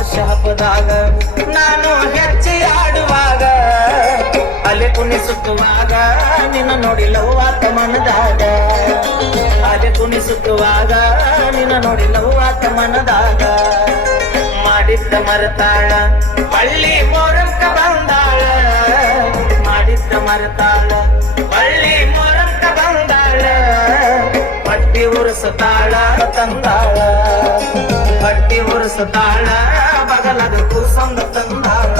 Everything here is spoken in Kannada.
ವರ್ಷ ಹಬ್ಬದಾಗ ನಾನು ಹೆಚ್ಚಿ ಆಡುವಾಗ ಅಲೆ ಕುಣಿಸುತ್ತುವಾಗ ನಿನ್ನ ನೋಡಿ ಲವ್ವಾತ ಮನದಾಗ ಅಲೆ ಕುಣಿಸುತ್ತುವಾಗ ನಿನ್ನ ನೋಡಿ ಲವ್ವಾತ ಮನದಾಗ ಮಾಡಿದ್ದ ಮರತಾಳ ಬಳ್ಳಿ ಮೋರಂಕ ಬಂದಾಳ ಮಾಡಿದ್ದ ಮರತಾಳ ಬಳ್ಳಿ ಮೋರಂಕ ಬಂದಾಳ ಪಟ್ಟಿ ಉರ್ಸತಾಳ ತಂದಾಳ ಪಟ್ಟಿ ಉರ್ಸತಾಳ ಬಗಲದ ಕೂಸಂದ ತಂದಾಳ